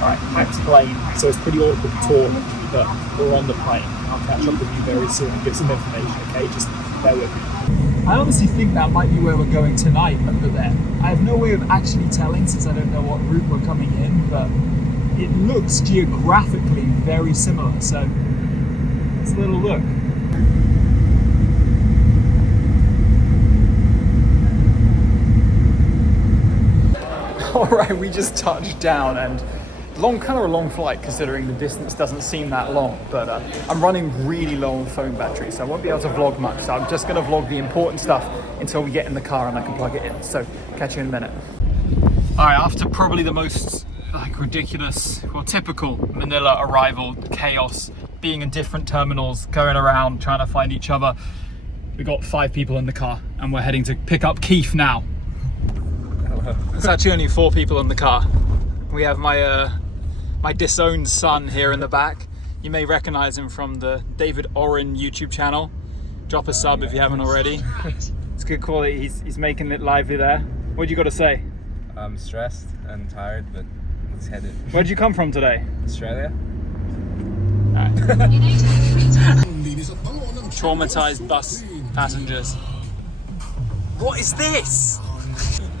Alright, packed plane, so it's pretty awkward to talk, but we're on the plane. I'll catch up with you very soon and give some information, okay? Just bear with me. I honestly think that might be where we're going tonight, over there. I have no way of actually telling since I don't know what route we're coming in, but it looks geographically very similar, so let's have a little look. Alright, we just touched down, and kind of a long flight considering the distance doesn't seem that long, but I'm running really low on phone battery, so I won't be able to vlog much, so I'm just going to vlog the important stuff until we get in the car and I can plug it in, so catch you in a minute. Alright, after probably the most ridiculous, well, typical Manila arrival chaos, being in different terminals, going around trying to find each other, we got 5 people in the car and we're heading to pick up Keith now. There's actually only 4 people in the car. We have my disowned son here in the back. You may recognize him from the David Oren YouTube channel. Drop a sub if you haven't already. It's good quality. He's making it lively there. What you got to say? I'm stressed and tired, but let's head it. Where'd you come from today? Australia. Right. Traumatized bus passengers. What is this?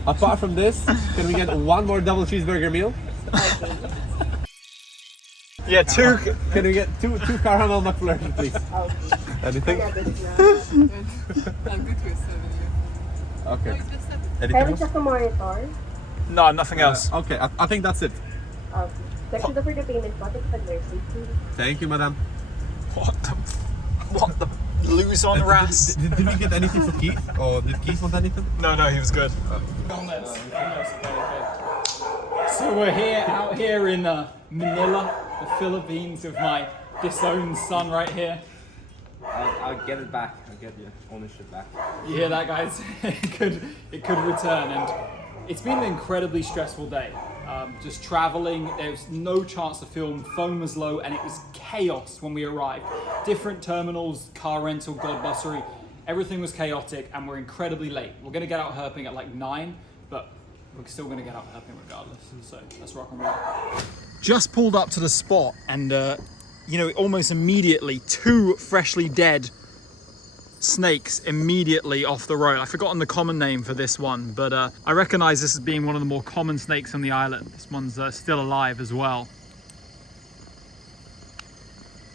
Apart from this, can we get one more double cheeseburger meal? Yeah, 2. Can we get two caramel McFlurry, please? Anything? Okay. Anything else? No, nothing else. Okay, I think that's it. That's the for the payment button for your safety. Thank you, madam. What the Luzonrass? Did we get anything for Keith? Or did Keith want anything? No, he was good. So we're out here in Manila, the Philippines, with my disowned son right here. I'll get it back. I'll get your ownership back. You hear that, guys? it could return, and it's been an incredibly stressful day. Just traveling, there was no chance to film, phone was low, and it was chaos when we arrived. Different terminals, car rental, godbussery, everything was chaotic, and we're incredibly late. We're gonna get out herping at like 9, but we're still gonna get out herping regardless, so let's rock and roll. Just pulled up to the spot, and almost immediately 2 freshly dead snakes immediately off the road. I've forgotten the common name for this one, but I recognize this as being one of the more common snakes on the island. This one's still alive as well.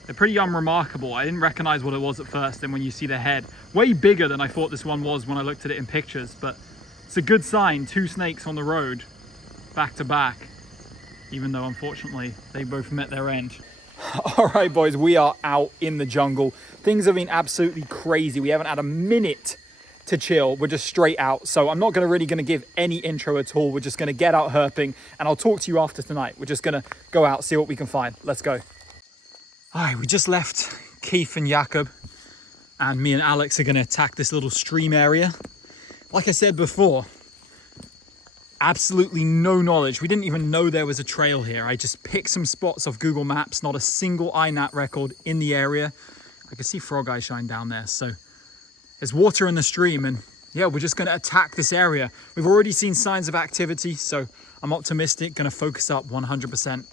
They're pretty unremarkable. I didn't recognize what it was at first, and when you see the head, way bigger than I thought this one was when I looked at it in pictures, but it's a good sign. 2 snakes on the road back to back, even though unfortunately they both met their end. All right, boys, we are out in the jungle. Things have been absolutely crazy. We haven't had a minute to chill. We're just straight out. So I'm not really going to give any intro at all. We're just going to get out herping, and I'll talk to you after tonight. We're just going to go out, see what we can find. Let's go. All right, we just left Keith and Jakob, and me and Alex are going to attack this little stream area. Like I said before, absolutely no knowledge. We didn't even know there was a trail here. I just picked some spots off Google Maps, not a single INAT record in the area. I can see frog eye shine down there. So there's water in the stream, and yeah, we're just going to attack this area. We've already seen signs of activity, so I'm optimistic, going to focus up 100%.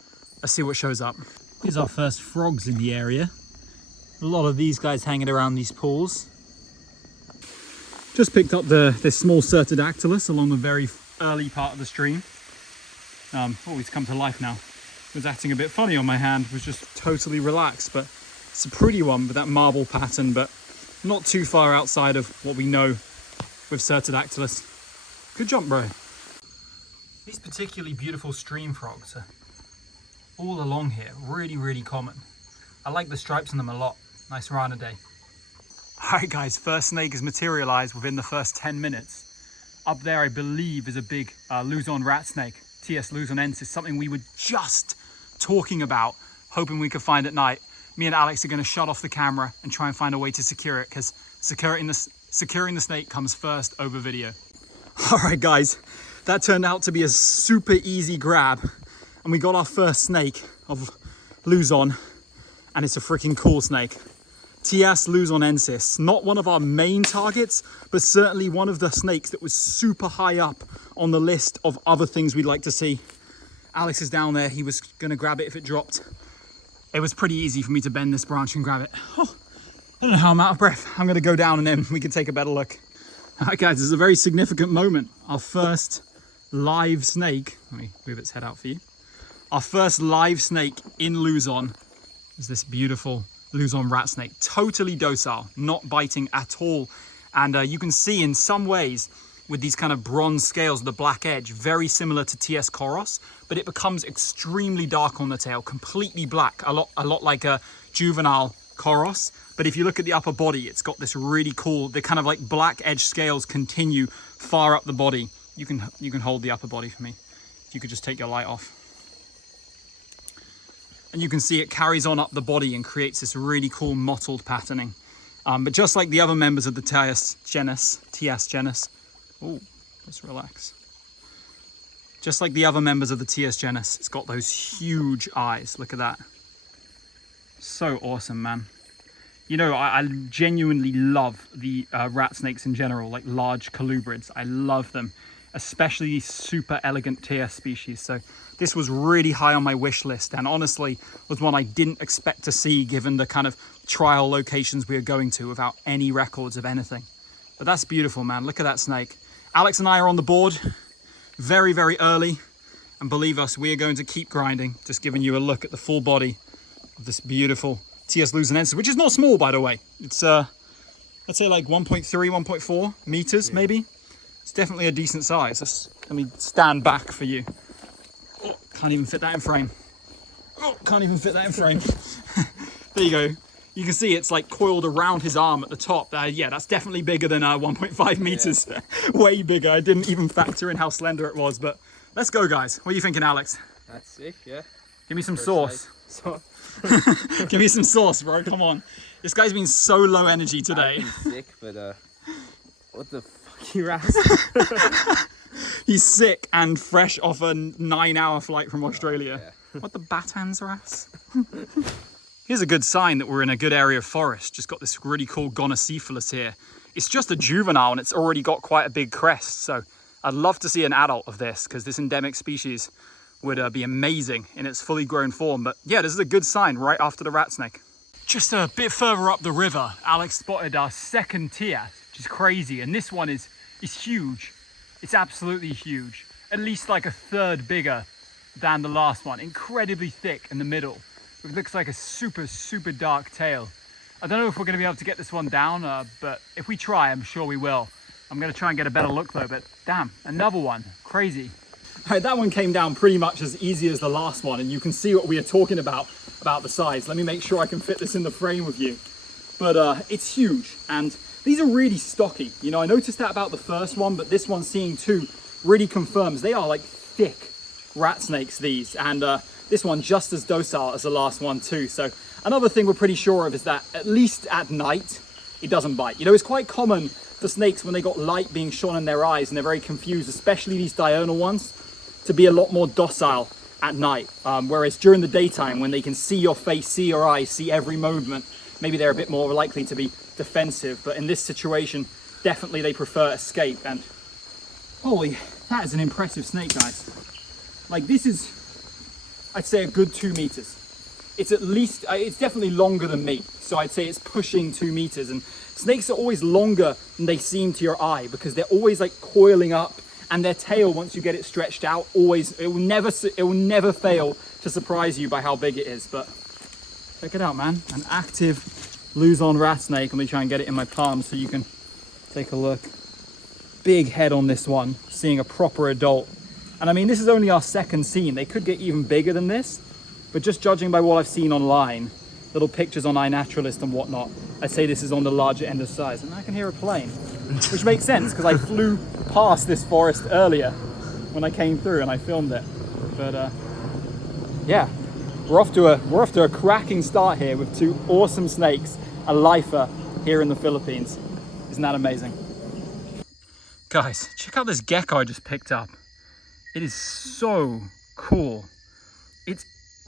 Let's see what shows up. Here's our first frogs in the area. A lot of these guys hanging around these pools. Just picked up this small Certodactylus along the very early part of the stream. Oh, he's come to life now. It was acting a bit funny on my hand, was just totally relaxed, but it's a pretty one with that marble pattern, but not too far outside of what we know with Certodactylus. Good jump, bro. These particularly beautiful stream frogs are all along here, really common. I like the stripes on them a lot. Nice rana day. All right, guys, first snake has materialized within the first 10 minutes. Up there, I believe, is a big Luzon rat snake, TS luzonensis, something we were just talking about, hoping we could find at night. Me and Alex are going to shut off the camera and try and find a way to secure it, because securing the snake comes first over video. All right, guys, that turned out to be a super easy grab, and we got our first snake of Luzon, and it's a freaking cool snake. TS luzonensis, not one of our main targets, but certainly one of the snakes that was super high up on the list of other things we'd like to see. Alex is down there. He was gonna grab it if it dropped. It was pretty easy for me to bend this branch and grab it. Oh, I don't know how I'm out of breath. I'm gonna go down and then we can take a better look. All right, guys, this is a very significant moment. Our first live snake. Let me move its head out for you. Our first live snake in Luzon is this beautiful Luzon rat snake. Totally docile, not biting at all. And you can see in some ways with these kind of bronze scales, the black edge, very similar to TS Koros, but it becomes extremely dark on the tail, completely black, a lot like a juvenile Koros. But if you look at the upper body, it's got this really cool, the kind of like black edge scales continue far up the body. You can hold the upper body for me. If you could just take your light off. And you can see it carries on up the body and creates this really cool mottled patterning. But just like the other members of the TS genus, oh, let's relax. Just like the other members of the TS genus, it's got those huge eyes. Look at that. So awesome, man. You know, I genuinely love the rat snakes in general, like large colubrids. I love them, especially super elegant TS species. So this was really high on my wish list, and honestly was one I didn't expect to see given the kind of trial locations we were going to without any records of anything. But that's beautiful, man. Look at that snake. Alex and I are on the board very, very early, and believe us, we are going to keep grinding. Just giving you a look at the full body of this beautiful TS luzonensis, which is not small, by the way. It's I'd say like 1.3, 1.4 meters, maybe. It's definitely a decent size. Let me stand back for you. Oh, can't even fit that in frame. Oh, can't even fit that in frame. There you go. You can see it's like coiled around his arm at the top. Yeah, that's definitely bigger than 1.5 meters. Yeah. Way bigger. I didn't even factor in how slender it was, but let's go, guys. What are you thinking, Alex? That's sick, yeah. Give me some sauce. Give me some sauce, bro. Come on. This guy's been so low energy today. I've been sick, but what the fuck, you ass? He's sick and fresh off a 9-hour flight from Australia. Oh, yeah. What the batans, Rass? Here's a good sign that we're in a good area of forest. Just got this really cool gonocephalus here. It's just a juvenile and it's already got quite a big crest. So I'd love to see an adult of this because this endemic species would be amazing in its fully grown form. But yeah, this is a good sign right after the rat snake. Just a bit further up the river, Alex spotted our second TS, which is crazy. And this one is huge. It's absolutely huge. At least like a third bigger than the last one. Incredibly thick in the middle. It looks like a super, super dark tail. I don't know if we're going to be able to get this one down, but if we try, I'm sure we will. I'm going to try and get a better look though, but damn, another one. Crazy. All right, that one came down pretty much as easy as the last one, and you can see what we are talking about the size. Let me make sure I can fit this in the frame with you. But it's huge, and these are really stocky. You know, I noticed that about the first one, but this one, seeing two, really confirms they are like thick rat snakes, these, and this one just as docile as the last one too. So another thing we're pretty sure of is that at least at night, it doesn't bite. You know, it's quite common for snakes when they got light being shone in their eyes and they're very confused, especially these diurnal ones, to be a lot more docile at night. Whereas during the daytime, when they can see your face, see your eyes, see every movement, maybe they're a bit more likely to be defensive. But in this situation, definitely they prefer escape. And holy, that is an impressive snake, guys. Like, this is, I'd say, a good 2 meters. It's at least, it's definitely longer than me. So I'd say it's pushing 2 meters. And snakes are always longer than they seem to your eye because they're always like coiling up, and their tail, once you get it stretched out, always, it will never fail to surprise you by how big it is. But check it out, man. An active Luzon rat snake. Let me try and get it in my palm so you can take a look. Big head on this one, seeing a proper adult. And I mean, this is only our second scene. They could get even bigger than this, but just judging by what I've seen online, little pictures on iNaturalist and whatnot, I'd say this is on the larger end of size. And I can hear a plane, which makes sense because I flew past this forest earlier when I came through and I filmed it. But yeah, we're off to a cracking start here with two awesome snakes, a lifer here in the Philippines. Isn't that amazing? Guys, check out this gecko I just picked up. It is so cool. It's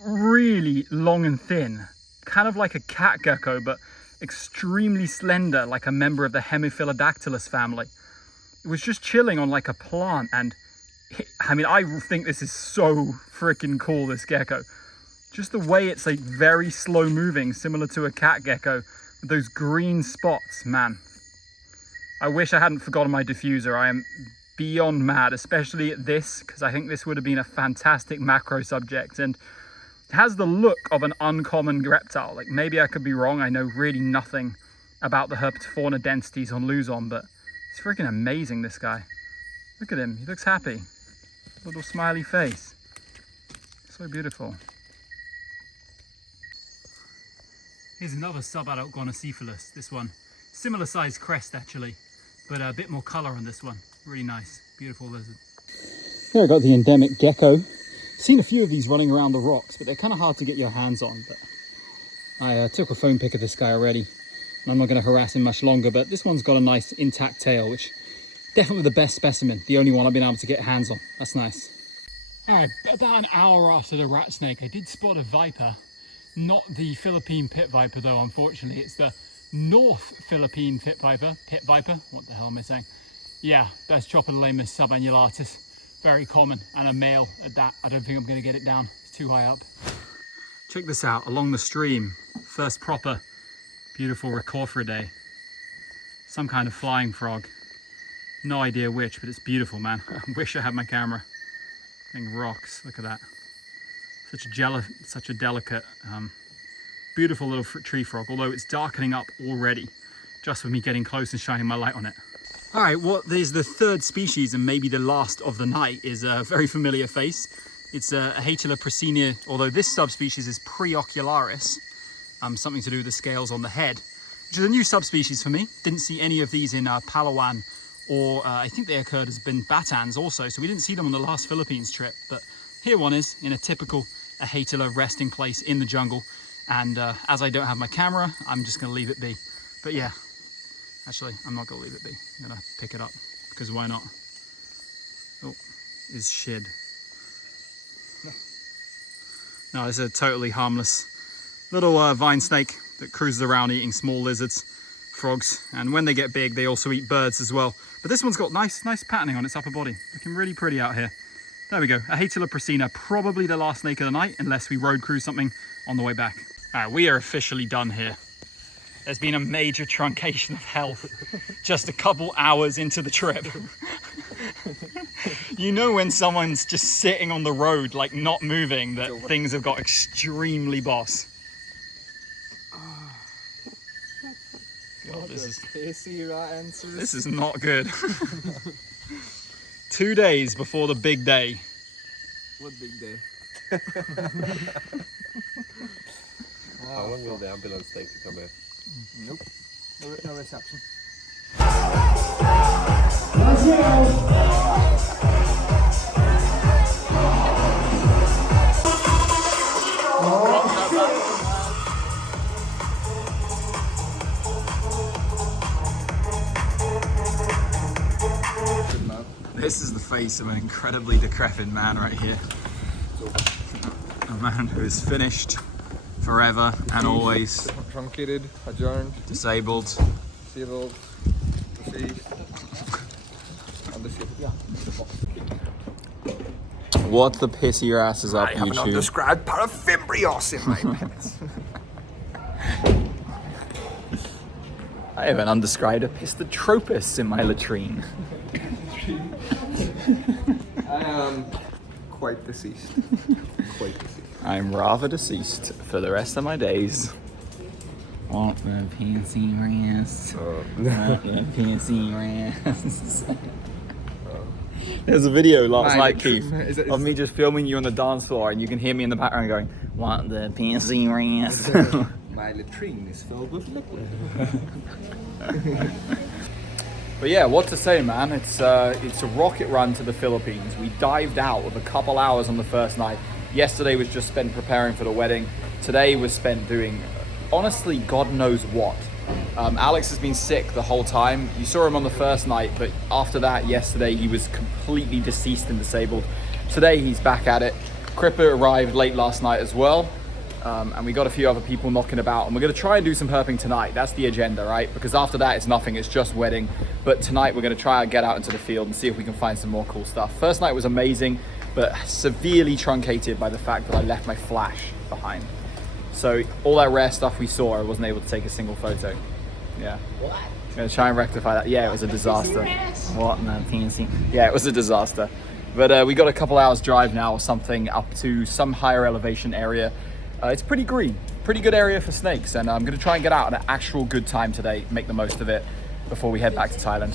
really long and thin, kind of like a cat gecko, but extremely slender, like a member of the Hemiphilodactylus family. It was just chilling on like a plant, and I mean, I think this is so freaking cool, this gecko. Just the way it's like very slow moving, similar to a cat gecko, with those green spots, man. I wish I hadn't forgotten my diffuser. I am beyond mad, especially at this, because I think this would have been a fantastic macro subject, and it has the look of an uncommon reptile. Like, maybe I could be wrong. I know really nothing about the herpetofauna densities on Luzon, but it's freaking amazing, this guy. Look at him, he looks happy. Little smiley face. So beautiful. Here's another subadult Gonocephalus. This one, similar size crest actually, but a bit more color on this one. Really nice, beautiful lizard. Here I got the endemic gecko. Seen a few of these running around the rocks, but they're kind of hard to get your hands on. But I took a phone pic of this guy already, and I'm not going to harass him much longer. But this one's got a nice intact tail, which definitely the best specimen, the only one I've been able to get hands on. That's nice. All right, about an hour after the rat snake, I did spot a viper. Not the Philippine pit viper though, unfortunately. It's the North Philippine pit viper. What the hell am I saying? Yeah, that's Tropidolaemus subannulatus. Very common, and a male at that. I don't think I'm going to get it down. It's too high up. Check this out, along the stream. First proper beautiful Rhacophoridae. Some kind of flying frog. No idea which, but it's beautiful, man. I wish I had my camera. Thing rocks, look at that. Such a delicate, beautiful little tree frog, although it's darkening up already, just with me getting close and shining my light on it. All right, what is the third species, and maybe the last of the night, is a very familiar face. It's a Hatula prasina, although this subspecies is preocularis, something to do with the scales on the head, which is a new subspecies for me. Didn't see any of these in Palawan, or I think they occurred as Batans also, so we didn't see them on the last Philippines trip, but here one is in a typical Hatula resting place in the jungle, and as I don't have my camera, I'm just gonna leave it be. But yeah, actually, I'm not gonna leave it be. I'm gonna pick it up, because why not? Oh, is shid. No, this is a totally harmless little vine snake that cruises around eating small lizards, frogs, and when they get big, they also eat birds as well. But this one's got nice patterning on its upper body, looking really pretty out here. There we go, a Hatula prasina, probably the last snake of the night, unless we road cruise something on the way back. All right, we are officially done here. There's been a major truncation of health just a couple hours into the trip. You know when someone's just sitting on the road, like not moving, that things have got extremely boss. God, this is not good. 2 days before the big day. What big day? How long will the ambulance take to come here? Nope. No reception. This is the face of an incredibly decrepit man right here. A man who is finished forever and always. Truncated, adjourned, Disabled. disabled, deceased, and disabled. What the piss your ass is up, I have an YouTube? undescribed parafimbrios in my pants. I have an undescribed Epistotropus in my latrine. I am quite deceased. Quite deceased. I'm rather deceased for the rest of my days. Want the fancy rest? Want the fancy rest? There's a video last night, Keith, of me just filming you on the dance floor, and you can hear me in the background going, "Want the fancy rest?" My latrine is filled with liquid. But yeah, what to say, man? It's a rocket run to the Philippines. We dived out with a couple hours on the first night. Yesterday was just spent preparing for the wedding. Today was spent doing, honestly, God knows what. Alex has been sick the whole time. You saw him on the first night, but after that, yesterday, he was completely deceased and disabled. Today, he's back at it. Cripper arrived late last night as well. and we got a few other people knocking about, and we're going to try and do some herping tonight. That's the agenda, right? Because after that it's nothing, it's just wedding. But tonight we're going to try and get out into the field and see if we can find some more cool stuff. First night was amazing, but severely truncated by the fact that I left my flash behind. So all that rare stuff we saw, I wasn't able to take a single photo. Yeah. What? I'm going to try and rectify that. Yeah, it was a disaster. What? No, TNC. Yeah, it was a disaster. But we got a couple hours drive now or something up to some higher elevation area. It's pretty green, pretty good area for snakes, and I'm going to try and get out at an actual good time today, make the most of it before we head back to Thailand.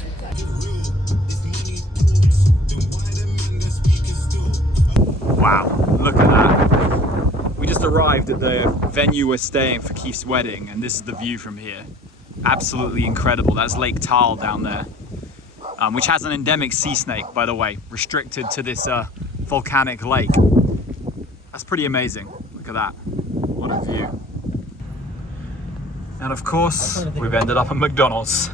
Wow, look at that. We just arrived at the venue we're staying for Keith's wedding, and this is the view from here. Absolutely incredible. That's Lake Tal down there, which has an endemic sea snake, by the way, restricted to this volcanic lake. That's pretty amazing. Look at that. What a view. And of course, we've ended up at McDonald's.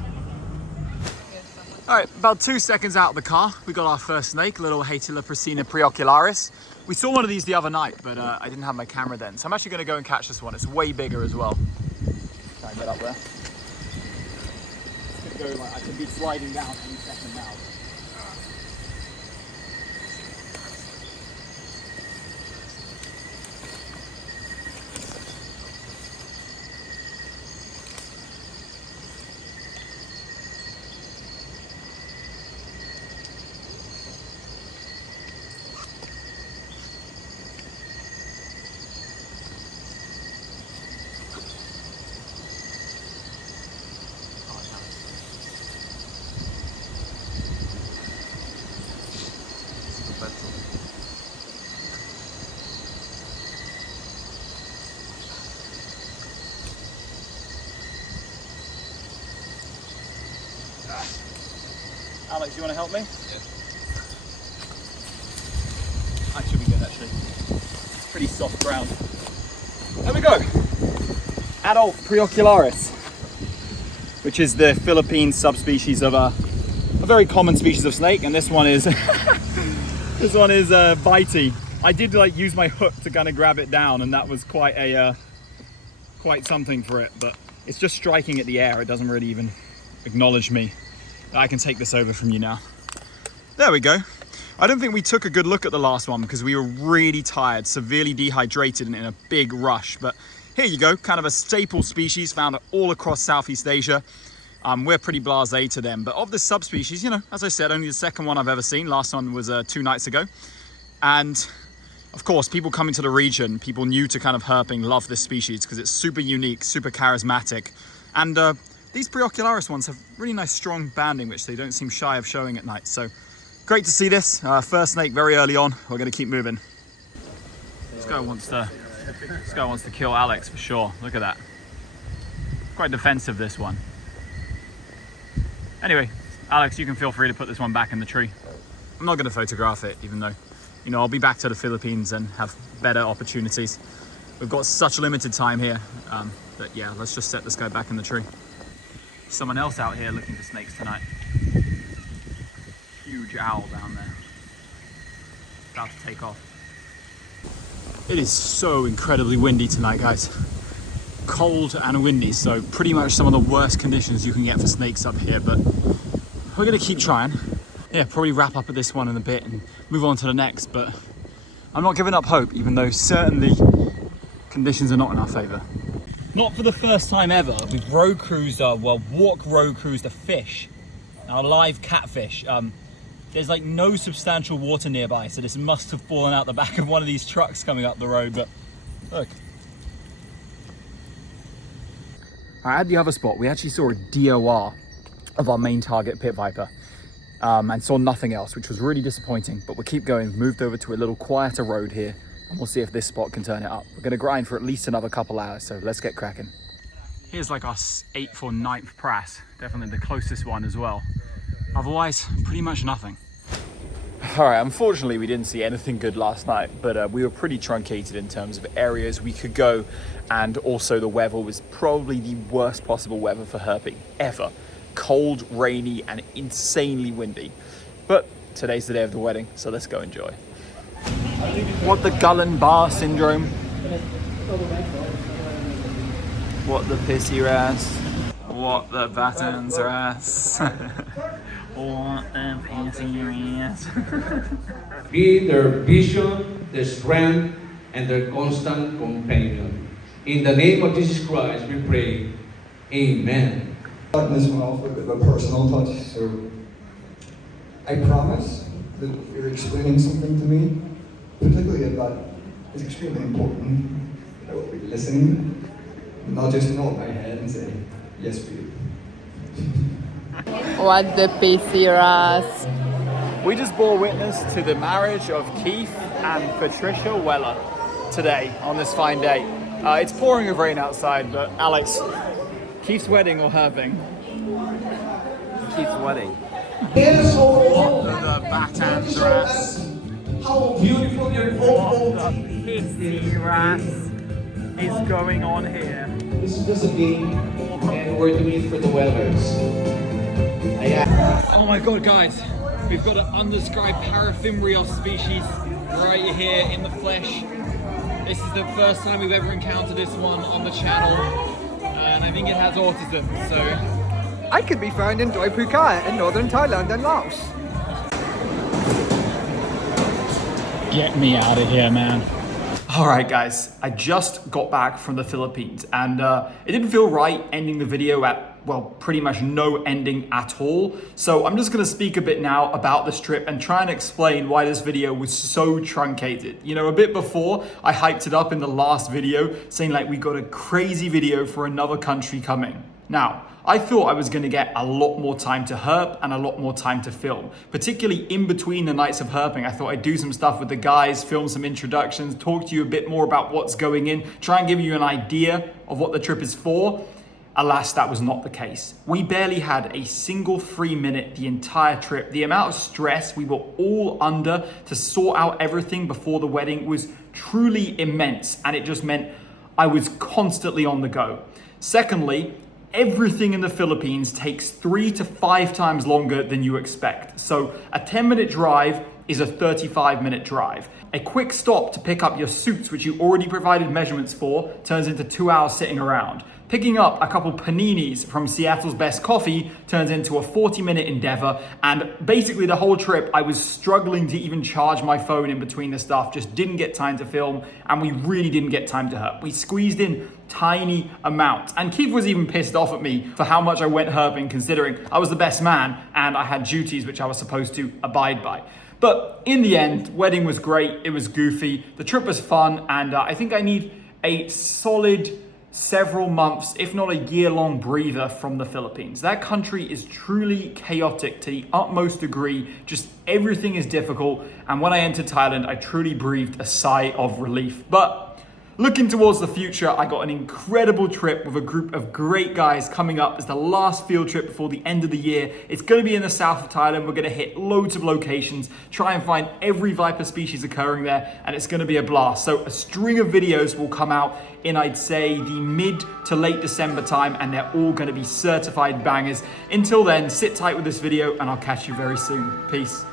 All right, about 2 seconds out of the car, we got our first snake, little Hatila Prasina preocularis. We saw one of these the other night, but I didn't have my camera then. So I'm actually gonna go and catch this one. It's way bigger as well. Try and get up there. It's gonna go like, I can be sliding down any second now. Alex, you want to help me? Yeah. I should be good actually. Pretty soft ground. There we go. Adult Preocularis, which is the Philippine subspecies of a very common species of snake, and this one is this one is bitey. I did like use my hook to kind of grab it down, and that was quite a quite something for it. But it's just striking at the air. It doesn't really even acknowledge me. I can take this over from you now. There we go. I don't think we took a good look at the last one because we were really tired, severely dehydrated and in a big rush. But here you go, kind of a staple species found all across Southeast Asia. We're pretty blasé to them, but of the subspecies, you know, as I said, only the second one I've ever seen. Last one was 2 nights ago. And of course, people coming to the region, people new to kind of herping, love this species because it's super unique, super charismatic. And these Preocularis ones have really nice strong banding, which they don't seem shy of showing at night. So great to see this. First snake very early on. We're going to keep moving. This guy wants to kill Alex for sure. Look at that. Quite defensive, this one. Anyway, Alex, you can feel free to put this one back in the tree. I'm not going to photograph it, even though, you know, I'll be back to the Philippines and have better opportunities. We've got such limited time here that, yeah, let's just set this guy back in the tree. Someone else out here looking for snakes tonight. Huge owl down there. About to take off. It is so incredibly windy tonight, guys. Cold and windy, so pretty much some of the worst conditions you can get for snakes up here, but we're gonna keep trying. Yeah, probably wrap up at this one in a bit and move on to the next, but I'm not giving up hope, even though certainly conditions are not in our favor. Not for the first time ever, we've road cruised, walk road cruised a fish, a live catfish. There's like no substantial water nearby, so this must have fallen out the back of one of these trucks coming up the road, but look. At the other spot, we actually saw a DOR of our main target pit viper and saw nothing else, which was really disappointing, but we'll keep going. We've moved over to a little quieter road here, and we'll see if this spot can turn it up. We're gonna grind for at least another couple hours, so let's get cracking. Here's like our 8th or 9th prass, definitely the closest one as well. Otherwise, pretty much nothing. All right, unfortunately we didn't see anything good last night, but we were pretty truncated in terms of areas we could go, and also the weather was probably the worst possible weather for herping ever. Cold, rainy, and insanely windy. But today's the day of the wedding, so let's go enjoy. What the Gullen Bar syndrome? What the pissy rass? What the battens rass? What the pissy rass? Be their vision, their strength, and their constant companion. In the name of Jesus Christ, we pray. Amen. Starting this one off with a personal touch. So I promise that if you're explaining something to me, particularly if that is extremely important, I will be listening, not just nod my head and say, yes, babe. What the pissy rass? We just bore witness to the marriage of Keith and Patricia Weller today on this fine day. It's pouring with rain outside, but Alex, Keith's wedding or herping? Keith's wedding. What the battens rass? How beautiful your What the pissy rass is going on here? This is just a game, and we're doing it for the Wellers. Oh my god, guys, we've got an undescribed Parathymrios species right here in the flesh. This is the first time we've ever encountered this one on the channel, and I think it has autism, so... I could be found in Doi Phuket in northern Thailand and Laos. Get me out of here, man. All right, guys, I just got back from the Philippines, and it didn't feel right ending the video at, well, pretty much no ending at all. So I'm just gonna speak a bit now about this trip and try and explain why this video was so truncated. You know, a bit before, I hyped it up in the last video, saying like we got a crazy video for another country coming. Now, I thought I was gonna get a lot more time to herp and a lot more time to film, particularly in between the nights of herping. I thought I'd do some stuff with the guys, film some introductions, talk to you a bit more about what's going in, try and give you an idea of what the trip is for. Alas, that was not the case. We barely had a single free minute the entire trip. The amount of stress we were all under to sort out everything before the wedding was truly immense, and it just meant I was constantly on the go. Secondly, everything in the Philippines takes 3 to 5 times longer than you expect. So a 10-minute drive is a 35-minute drive. A quick stop to pick up your suits, which you already provided measurements for, turns into 2 hours sitting around. Picking up a couple paninis from Seattle's Best Coffee turns into a 40-minute endeavor, and basically the whole trip I was struggling to even charge my phone in between the stuff, just didn't get time to film, and we really didn't get time to herp. We squeezed in tiny amounts, and Keith was even pissed off at me for how much I went herping, considering I was the best man and I had duties which I was supposed to abide by. But in the end, wedding was great, it was goofy, the trip was fun, and I think I need a solid several months, if not a year-long breather from the Philippines. That country is truly chaotic to the utmost degree. Just everything is difficult. And when I entered Thailand, I truly breathed a sigh of relief. But looking towards the future, I got an incredible trip with a group of great guys coming up as the last field trip before the end of the year. It's going to be in the south of Thailand. We're going to hit loads of locations, try and find every viper species occurring there, and it's going to be a blast. So a string of videos will come out in, I'd say, the mid to late December time, and they're all going to be certified bangers. Until then, sit tight with this video, and I'll catch you very soon. Peace.